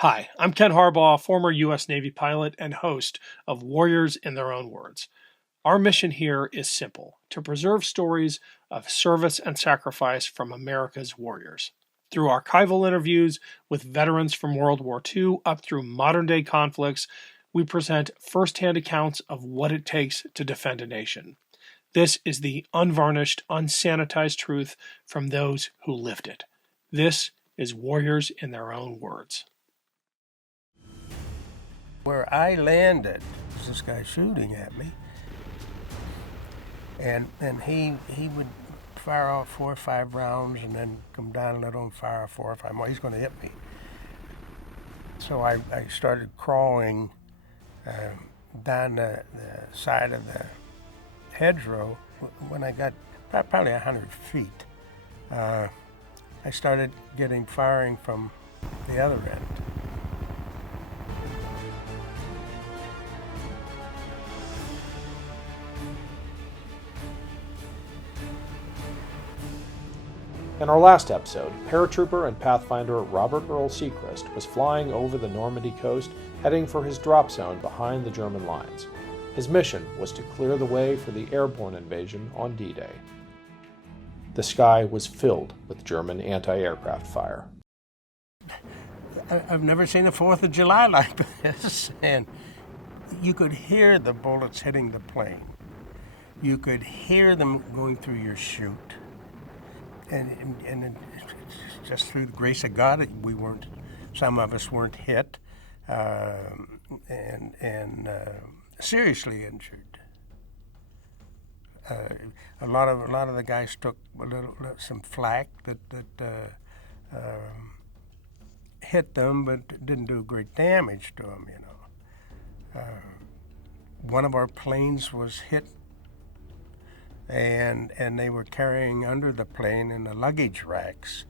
Hi, I'm Ken Harbaugh, former U.S. Navy pilot and host of Warriors in Their Own Words. Our mission here is simple: to preserve stories of service and sacrifice from America's warriors. Through archival interviews with veterans from World War II up through modern day conflicts, we present firsthand accounts of what it takes to defend a nation. This is the unvarnished, unsanitized truth from those who lived it. This is Warriors in Their Own Words. Where I landed, was this guy shooting at me, and he would fire off 4 or 5 rounds and then come down and let him fire 4 or 5 more. He's going to hit me. So I started crawling down the side of the hedgerow. When I got probably 100 feet, I started getting firing from the other end. In our last episode, Paratrooper and Pathfinder Robert Earl Sechrist was flying over the Normandy coast, heading for his drop zone behind the German lines. His mission was to clear the way for the Airborne Invasion on D-Day. The sky was filled with German anti-aircraft fire. I've never seen a 4th of July like this, and you could hear the bullets hitting the plane. You could hear them going through your chute. And just through the grace of God, some of us weren't hit and seriously injured. A lot of the guys took some flak that hit them, but didn't do great damage to them. One of our planes was hit. And they were carrying under the plane in the luggage racks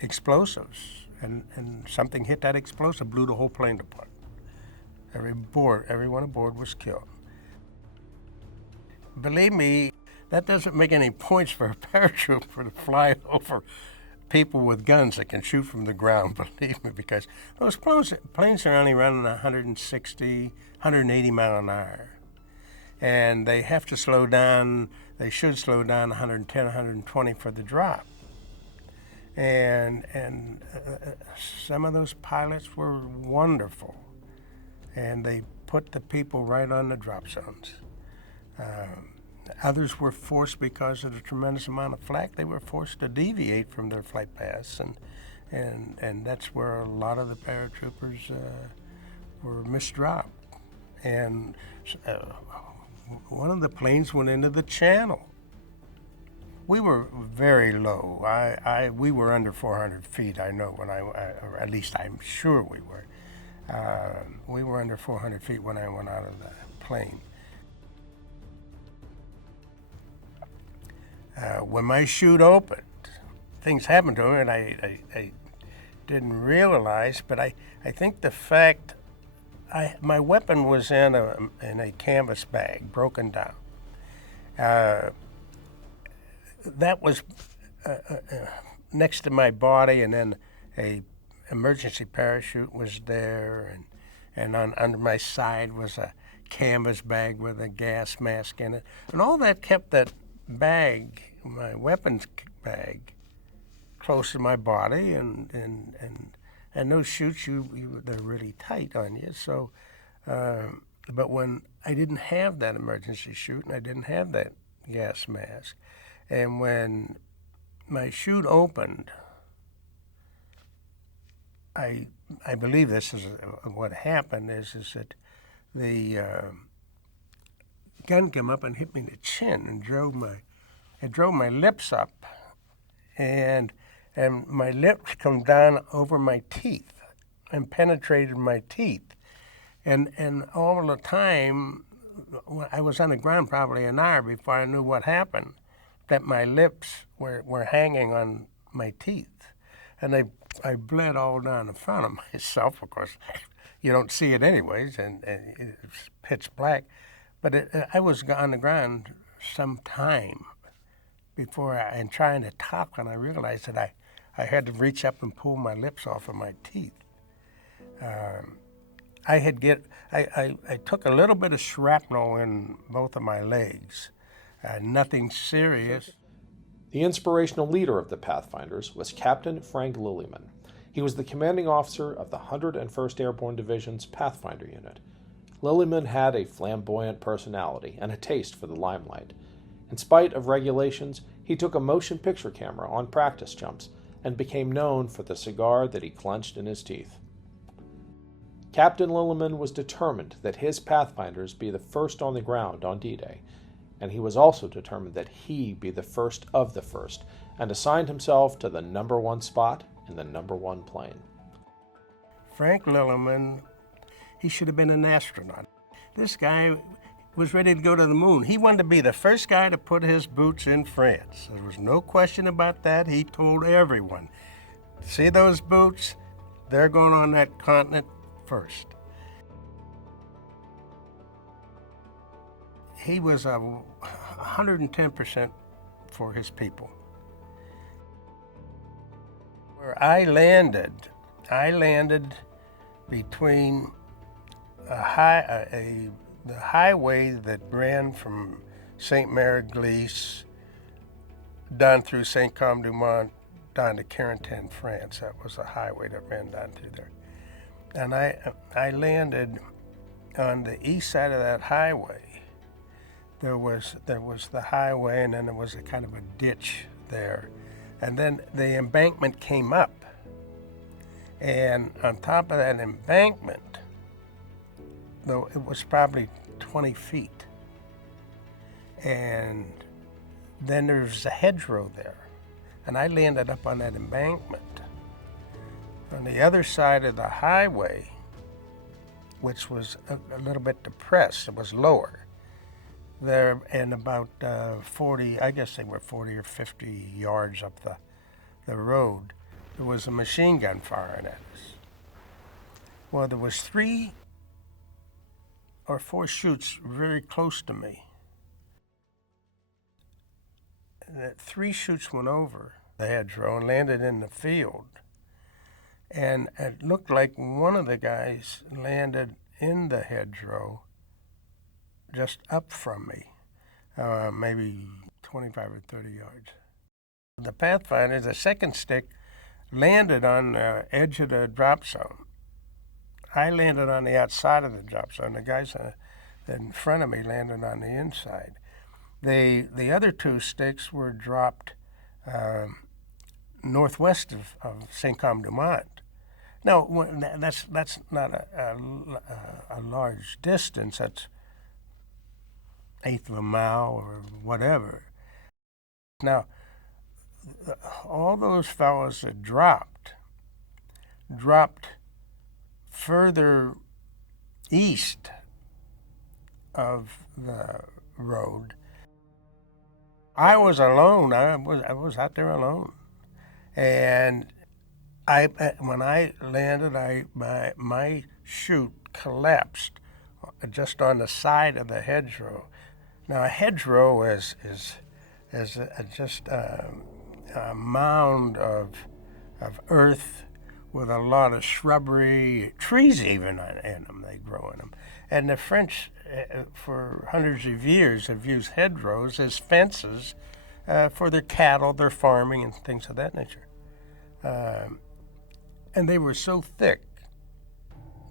explosives, and something hit that explosive, blew the whole plane apart. Everyone aboard was killed. Believe me, that doesn't make any points for a paratrooper to fly over people with guns that can shoot from the ground, believe me, because those planes are only running 160, 180 mile an hour. And they have to slow down, they should slow down 110, 120 for the drop. And some of those pilots were wonderful. And they put the people right on the drop zones. Others were forced, because of the tremendous amount of flak, they were forced to deviate from their flight paths. And that's where a lot of the paratroopers were misdropped. And one of the planes went into the channel. We were very low. We were under 400 feet, I know, or at least I'm sure we were. We were under 400 feet when I went out of the plane. When my chute opened, things happened to me, and I didn't realize, but I think the fact my weapon was in a canvas bag, broken down. That was next to my body, and then a emergency parachute was there, and under my side was a canvas bag with a gas mask in it, and all that kept that bag, my weapons bag, close to my body, and those chutes, they're really tight on you. So, but when I didn't have that emergency chute and I didn't have that gas mask, and when my chute opened, I believe this is what happened is that the gun came up and hit me in the chin and drove my lips up, and my lips come down over my teeth and penetrated my teeth. And all the time, I was on the ground probably an hour before I knew what happened, that my lips were hanging on my teeth. And I bled all down in front of myself. Of course, you don't see it anyways, and it's pitch black. But I was on the ground some time before and trying to talk, and I realized that I had to reach up and pull my lips off of my teeth. I took a little bit of shrapnel in both of my legs. Nothing serious. The inspirational leader of the Pathfinders was Captain Frank Lillyman. He was the commanding officer of the 101st Airborne Division's Pathfinder unit. Lillyman had a flamboyant personality and a taste for the limelight. In spite of regulations, he took a motion picture camera on practice jumps and became known for the cigar that he clenched in his teeth. Captain Lillyman was determined that his Pathfinders be the first on the ground on D-Day, and he was also determined that he be the first of the first, and assigned himself to the number one spot in the number one plane. Frank Lillyman, he should have been an astronaut. This guy was ready to go to the moon. He wanted to be the first guy to put his boots in France. There was no question about that. He told everyone, see those boots? They're going on that continent first. He was 110% for his people. Where I landed between the highway that ran from St. Mary-Glisse down through Saint-Côme-du-Mont down to Carentan, France. That was the highway that ran down through there. And I landed on the east side of that highway. There was the highway, and then there was a kind of a ditch there. And then the embankment came up. And on top of that embankment, though it was probably 20 feet. And then there's a hedgerow there. And I landed up on that embankment. On the other side of the highway, which was a little bit depressed, it was lower. There, and about 40, I guess they were 40 or 50 yards up the road, there was a machine gun firing at us. Well, there was 3 or 4 shoots very close to me. And 3 shoots went over the hedgerow and landed in the field. And it looked like one of the guys landed in the hedgerow just up from me, maybe 25 or 30 yards. The Pathfinder, the second stick, landed on the edge of the drop zone. I landed on the outside of the drop zone. The guys in front of me landed on the inside. The other 2 sticks were dropped northwest of Saint-Côme-du-Mont. Now, that's not a large distance. That's 1/8 of a mile or whatever. Now, all those fellows that dropped further east of the road. I was alone. I was out there alone, and when I landed, my chute collapsed just on the side of the hedgerow. Now, a hedgerow is just a mound of earth with a lot of shrubbery, trees even in them. They grow in them. And the French, for hundreds of years, have used hedgerows as fences for their cattle, their farming, and things of that nature. And they were so thick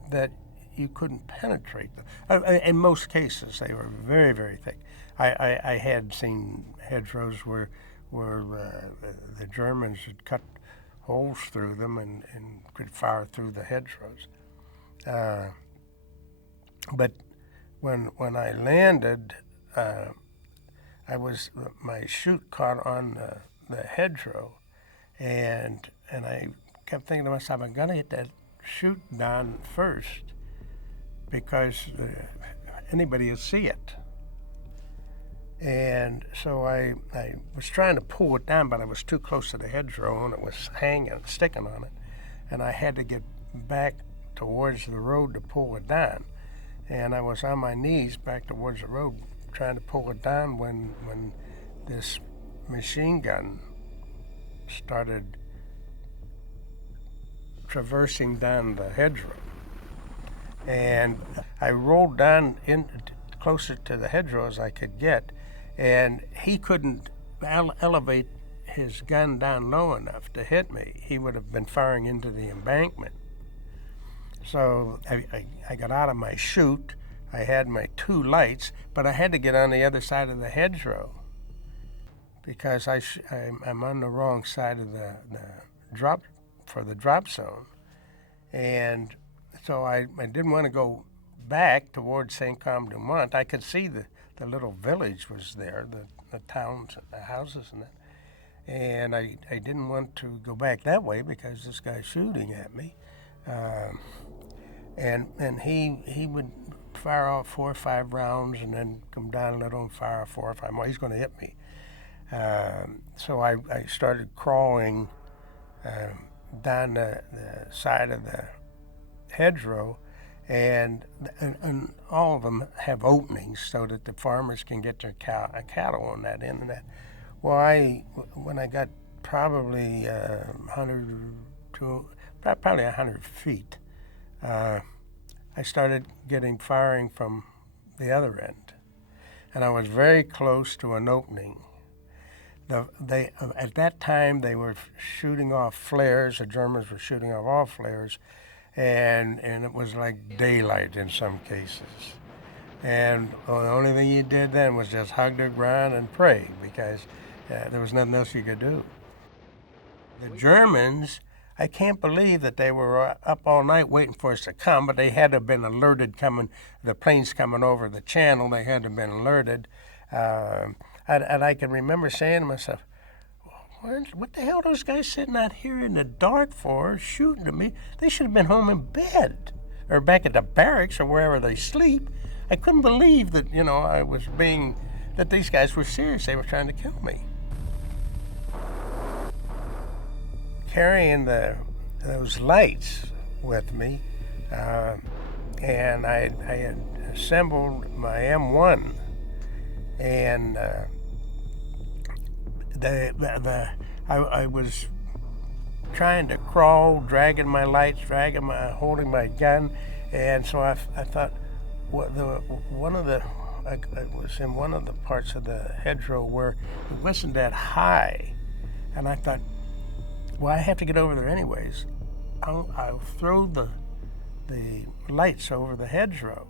that you couldn't penetrate them. In most cases, they were very, very thick. I had seen hedgerows where the Germans had cut holes through them and could fire through the hedgerows. But when I landed, my chute caught on the hedgerow, and I kept thinking to myself, I'm gonna get that chute down first because anybody will see it. And so I was trying to pull it down, but I was too close to the hedgerow and it was sticking on it. And I had to get back towards the road to pull it down. And I was on my knees back towards the road trying to pull it down when this machine gun started traversing down the hedgerow. And I rolled down in closer to the hedgerow as I could get, and he couldn't elevate his gun down low enough to hit me. He would have been firing into the embankment. So I got out of my chute. I had my 2 lights, but I had to get on the other side of the hedgerow because I'm on the wrong side of the drop for the drop zone. And so I didn't want to go back towards Saint-Côme-du-Mont. I could see the little village was there, the towns, the houses and that. And I didn't want to go back that way because this guy's shooting at me. And he would fire off 4 or 5 rounds and then come down a little and fire 4 or 5 more. He's going to hit me. So I started crawling down the side of the hedgerow, and all of them have openings so that the farmers can get their cattle on that end and that. Well, when I got probably 100 feet, I started getting firing from the other end, and I was very close to an opening. At that time, they were shooting off flares. The Germans were shooting off all flares, and it was like daylight in some cases. And the only thing you did then was just hug the ground and pray, because there was nothing else you could do. The Germans, I can't believe that they were up all night waiting for us to come, but they had to have been alerted the planes coming over the channel, they had to have been alerted. And I can remember saying to myself, what the hell are those guys sitting out here in the dark for, shooting at me? They should have been home in bed, or back at the barracks, or wherever they sleep. I couldn't believe that, that these guys were serious. They were trying to kill me. Carrying those lights with me, and I had assembled my M1, and I was trying to crawl, dragging my lights, holding my gun, and so I thought, I was in one of the parts of the hedgerow where it wasn't that high, and I thought, well, I have to get over there anyways. I'll throw the lights over the hedgerow,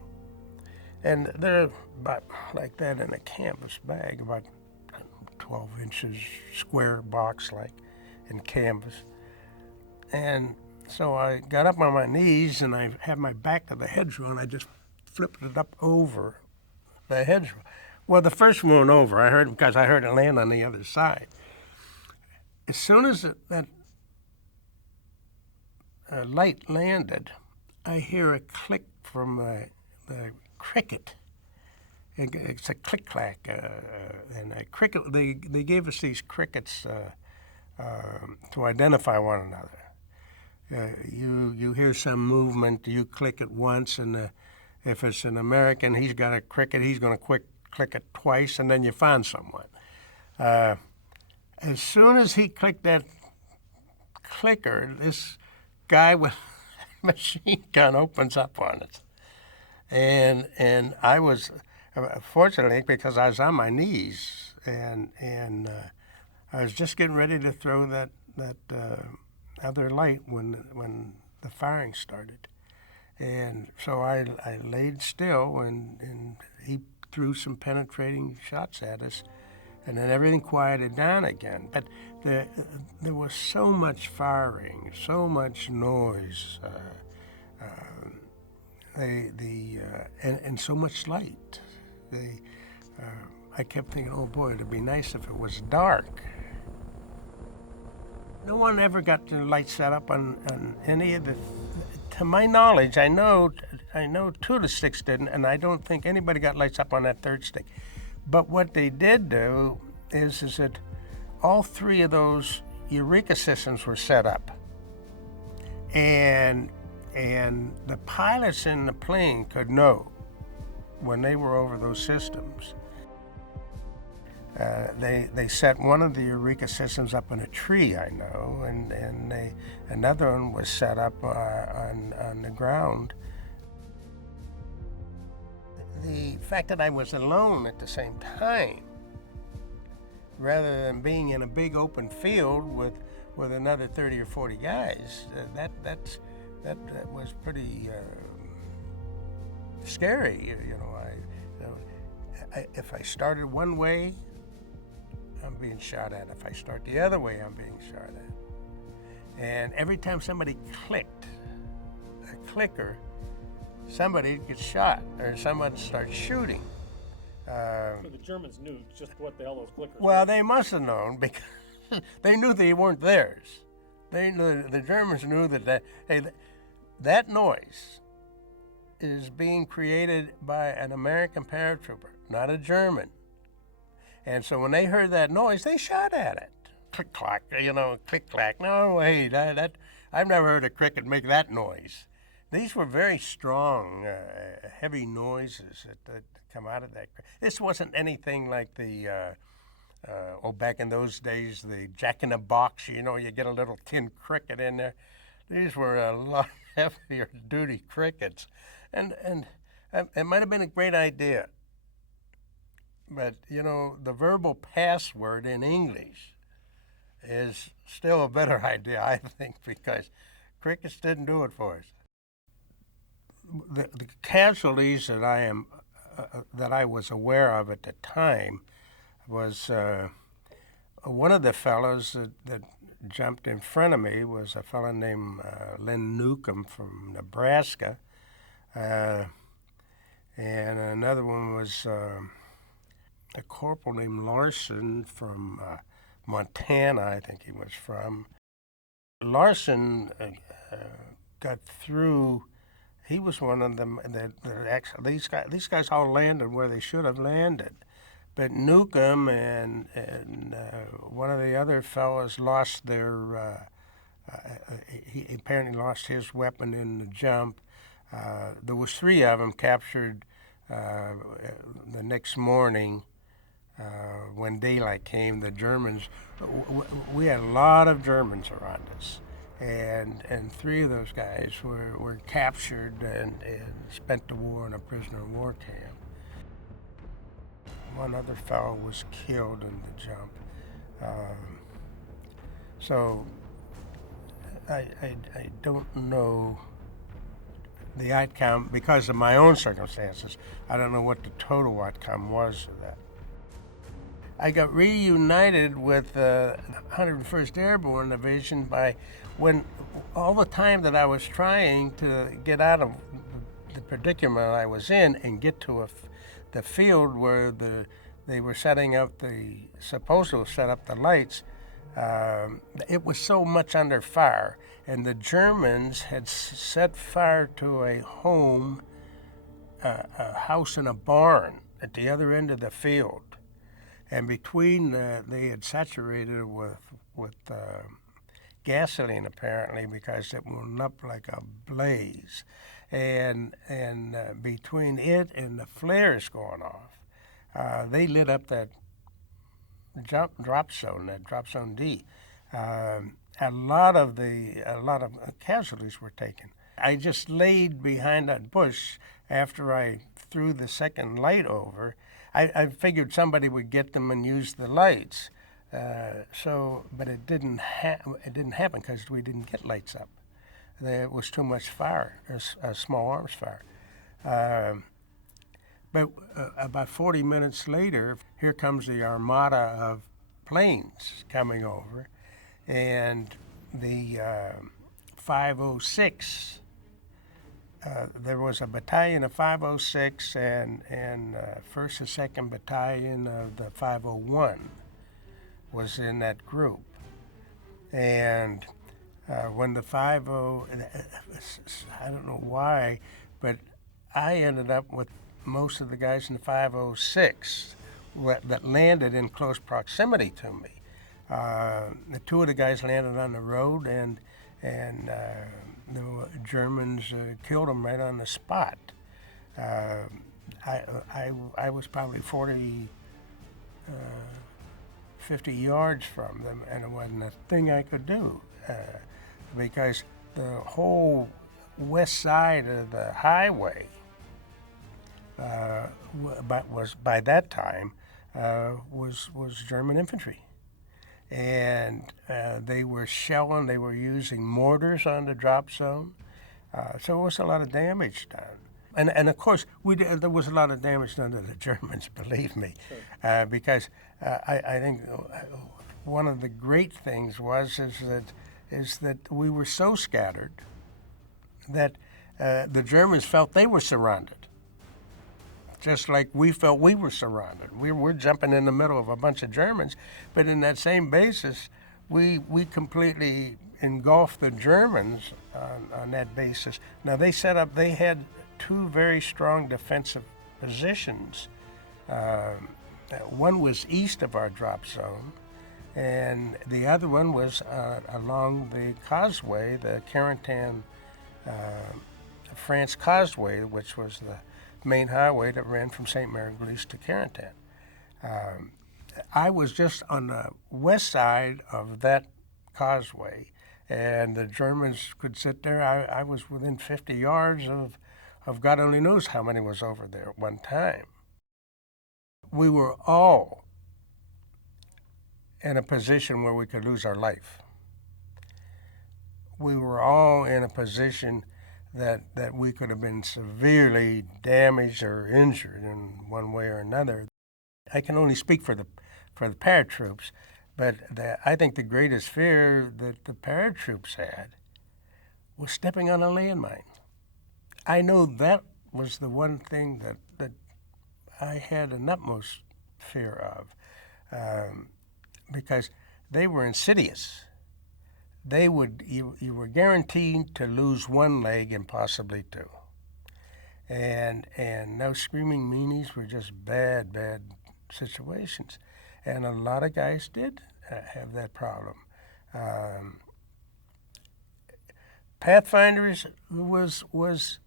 and they're about like that in a canvas bag, about 12 inches square box like in canvas. And so I got up on my knees and I had my back to the hedgerow and I just flipped it up over the hedgerow. Well, the first one went over, because I heard it land on the other side. As soon as that light landed, I hear a click from the cricket. It's a click-clack, and a cricket. They gave us these crickets to identify one another. You hear some movement, you click it once, and if it's an American, he's got a cricket, he's going to click it twice, and then you find someone. As soon as he clicked that clicker, this guy with a machine gun opens up on it, and I was. Fortunately, because I was on my knees, and I was just getting ready to throw that other light when the firing started, and so I laid still, and he threw some penetrating shots at us, and then everything quieted down again. But there was so much firing, so much noise, and so much light. I kept thinking, oh boy, it'd be nice if it was dark. No one ever got the lights set up on any of the. To my knowledge, I know 2 of the sticks didn't, and I don't think anybody got lights up on that 3rd stick. But what they did do is that all 3 of those Eureka systems were set up, and the pilots in the plane could know when they were over those systems. They set one of the Eureka systems up in a tree, I know, and another one was set up on the ground. The fact that I was alone at the same time, rather than being in a big open field with another 30 or 40 guys, that was pretty scary. If I started one way, I'm being shot at. If I start the other way, I'm being shot at. And every time somebody clicked a clicker, somebody gets shot or someone starts shooting. So the Germans knew just what the hell those clickers were. Well, they must have known because they knew they weren't theirs. They knew, the Germans knew that noise is being created by an American paratrooper, not a German. And so when they heard that noise, they shot at it. Click clack, click clack. No way, that I've never heard a cricket make that noise. These were very strong, heavy noises that come out of that. This wasn't anything like the, back in those days, the jack-in-the-box, you get a little tin cricket in there. These were a lot heavier duty crickets. And it might have been a great idea, but, the verbal password in English is still a better idea, I think, because crickets didn't do it for us. The casualties that I was aware of at the time was one of the fellows that jumped in front of me was a fellow named Len Newcomb from Nebraska, and another one was a corporal named Larson from Montana, I think he was from. Larson got through. He was one of them that actually these guys all landed where they should have landed, but Newcomb and one of the other fellows lost their. He apparently lost his weapon in the jump. There was 3 of them captured the next morning when daylight came. The Germans, we had a lot of Germans around us. And 3 of those guys were captured and spent the war in a prisoner of war camp. One other fellow was killed in the jump. So I don't know the outcome because of my own circumstances. I don't know what the total outcome was of that. I got reunited with the 101st Airborne Division when all the time that I was trying to get out of the predicament I was in and get to the field where they were supposed to set up the lights, it was so much under fire. And the Germans had set fire to a home, a house and a barn at the other end of the field. And between they had saturated it with gasoline apparently because it went up like a blaze, and between it and the flares going off, they lit up that drop zone D. A lot of casualties were taken. I just laid behind that bush after I threw the second light over. I figured somebody would get them and use the lights. But it didn't happen because we didn't get lights up. There was too much fire, small arms fire. But about 40 minutes later, here comes the armada of planes coming over, and the 506. There was a battalion of 506 and 1st and 2nd Battalion of the 501 was in that group. And when the 50, I don't know why, but I ended up with most of the guys in the 506 that landed in close proximity to me. The 2 of the guys landed on the road, and the Germans killed them right on the spot. I was probably 50 yards from them, and it wasn't a thing I could do because the whole west side of the highway was by that time was German infantry, and they were shelling. They were using mortars on the drop zone, so it was a lot of damage done. And of course, there was a lot of damage done to the Germans, believe me, sure. Because I think one of the great things is that we were so scattered that the Germans felt they were surrounded, just like we felt we were surrounded. We're jumping in the middle of a bunch of Germans, but in that same basis, we completely engulfed the Germans on that basis. Now they had two very strong defensive positions. One was east of our drop zone, and the other one was along the causeway, the Carentan-France causeway, which was the main highway that ran from St. Mary-Glees to Carentan. I was just on the west side of that causeway, and the Germans could sit there. I was within 50 yards of God only knows how many was over there at one time. We were all in a position where we could lose our life. We were all in a position that we could have been severely damaged or injured in one way or another. I can only speak for the paratroops, but I think the greatest fear that the paratroops had was stepping on a landmine. I know that was the one thing that I had an utmost fear of, because they were insidious. You were guaranteed to lose one leg and possibly two. And those screaming meanies were just bad situations. And a lot of guys did have that problem. Pathfinders was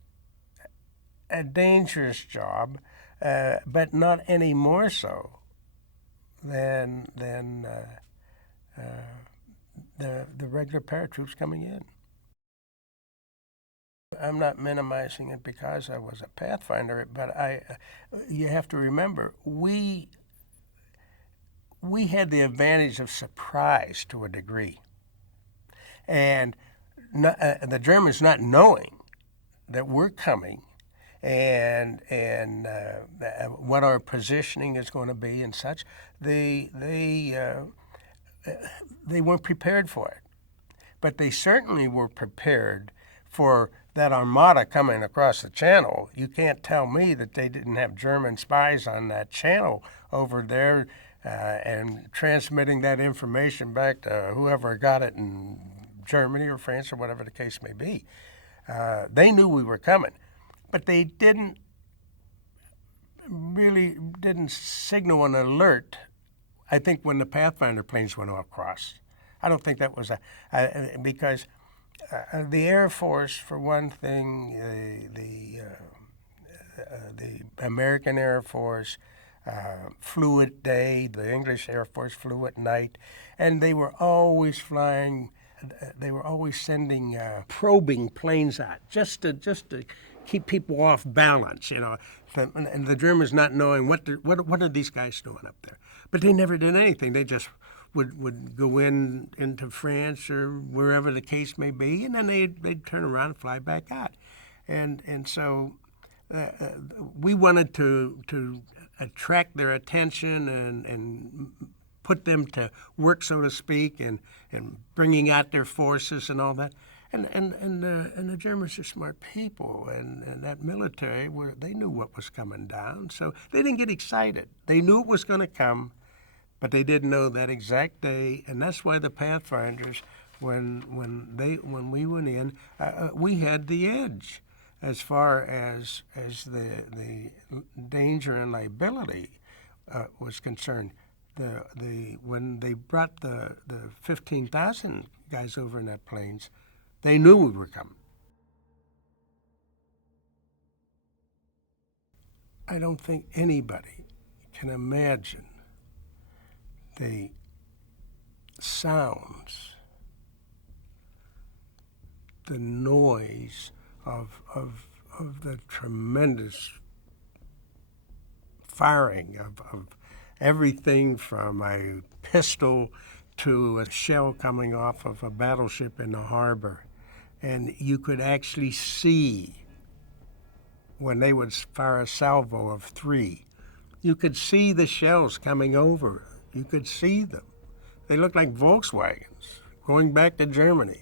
a dangerous job, but not any more so than the regular paratroops coming in. I'm not minimizing it because I was a Pathfinder, but you have to remember, we had the advantage of surprise to a degree. And the Germans not knowing that we're coming and what our positioning is going to be and such, they weren't prepared for it. But they certainly were prepared for that armada coming across the channel. You can't tell me that they didn't have German spies on that channel over there and transmitting that information back to whoever got it in Germany or France or whatever the case may be. They knew we were coming, but they didn't signal an alert, I think, when the Pathfinder planes went across. I don't think that was because the Air Force, for one thing, the American Air Force flew at day, the English Air Force flew at night, and they were always flying. They were always sending probing planes out just to keep people off balance, and the Germans not knowing what are these guys doing up there. But they never did anything. They just would go into France or wherever the case may be, and then they'd turn around and fly back out. And so we wanted to attract their attention and put them to work, so to speak, and bringing out their forces and all that. And the Germans are smart people, and that military, they knew what was coming down, so they didn't get excited. They knew it was going to come, but they didn't know that exact day, and that's why the Pathfinders, when we went in, we had the edge as far as the danger and liability was concerned. When they brought the 15,000 guys over in that planes, they knew we were coming. I don't think anybody can imagine the sounds, the noise of the tremendous firing of everything from a pistol to a shell coming off of a battleship in the harbor. And you could actually see when they would fire a salvo of 3, you could see the shells coming over. You could see them. They looked like Volkswagens going back to Germany.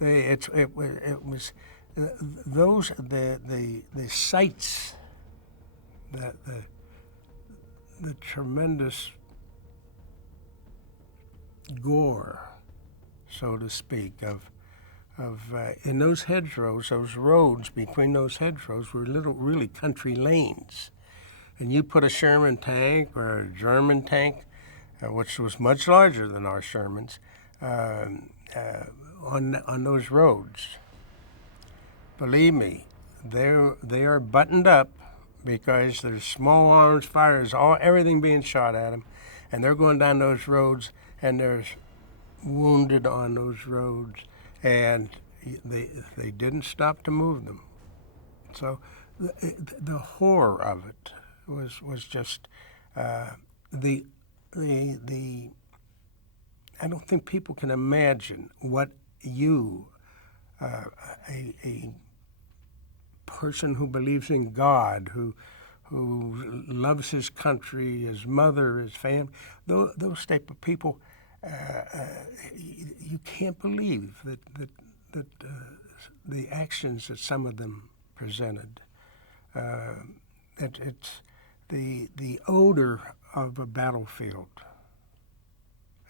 It was those the sights, the tremendous gore, so to speak, of in those hedgerows, those roads between those hedgerows were really country lanes. And you put a Sherman tank or a German tank, which was much larger than our Shermans, on those roads. Believe me, they are buttoned up because there's small arms fires, everything being shot at them, and they're going down those roads, and there's wounded on those roads, and they didn't stop to move them. So the horror of it was just the I don't think people can imagine what a person who believes in God, who loves his country, his mother, his family, those type of people, you can't believe that the actions that some of them presented. It's the odor of a battlefield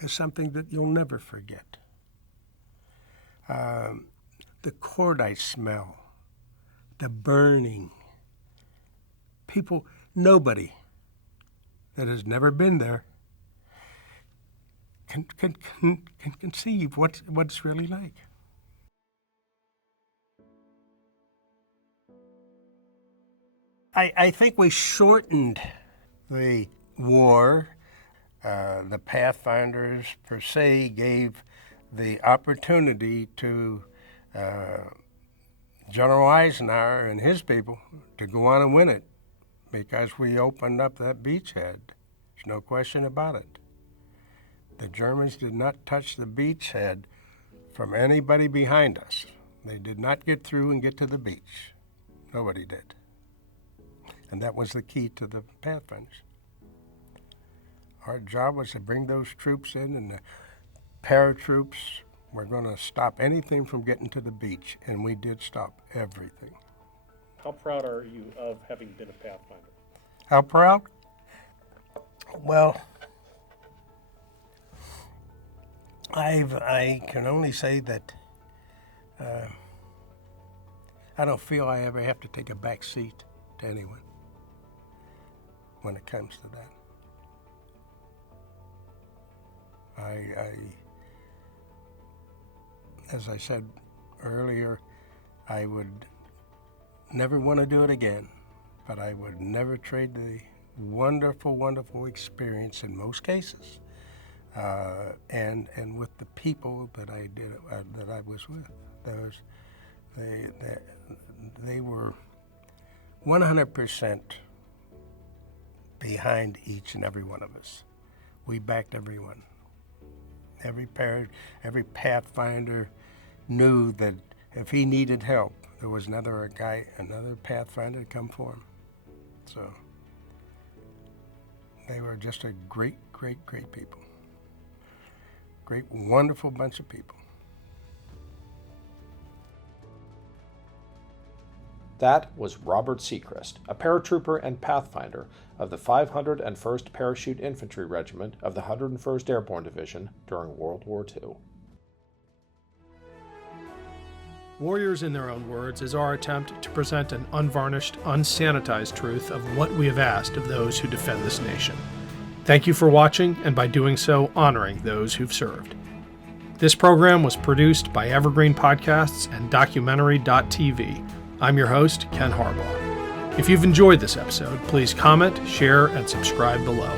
is something that you'll never forget. The cordite smell, the burning. Nobody that has never been there can conceive what it's really like. I think we shortened the war. The Pathfinders, per se, gave the opportunity to General Eisenhower and his people to go on and win it because we opened up that beachhead. There's no question about it. The Germans did not touch the beachhead from anybody behind us. They did not get through and get to the beach. Nobody did. And that was the key to the Pathfinders. Our job was to bring those troops in, and the paratroops were going to stop anything from getting to the beach, and we did stop everything. How proud are you of having been a Pathfinder? How proud? Well, I can only say that I don't feel I ever have to take a back seat to anyone when it comes to that. As I said earlier, I would never want to do it again, but I would never trade the wonderful, wonderful experience in most cases, and with the people that I did that I was with. They were 100% behind each and every one of us. We backed everyone. Every Pathfinder knew that if he needed help, there was another Pathfinder to come for him. So they were just a great, great, great people. Great, wonderful bunch of people. That was Robert Sechrist, a paratrooper and Pathfinder of the 501st Parachute Infantry Regiment of the 101st Airborne Division during World War II. Warriors in Their Own Words is our attempt to present an unvarnished, unsanitized truth of what we have asked of those who defend this nation. Thank you for watching, and by doing so, honoring those who've served. This program was produced by Evergreen Podcasts and Documentary.tv. I'm your host, Ken Harbaugh. If you've enjoyed this episode, please comment, share, and subscribe below.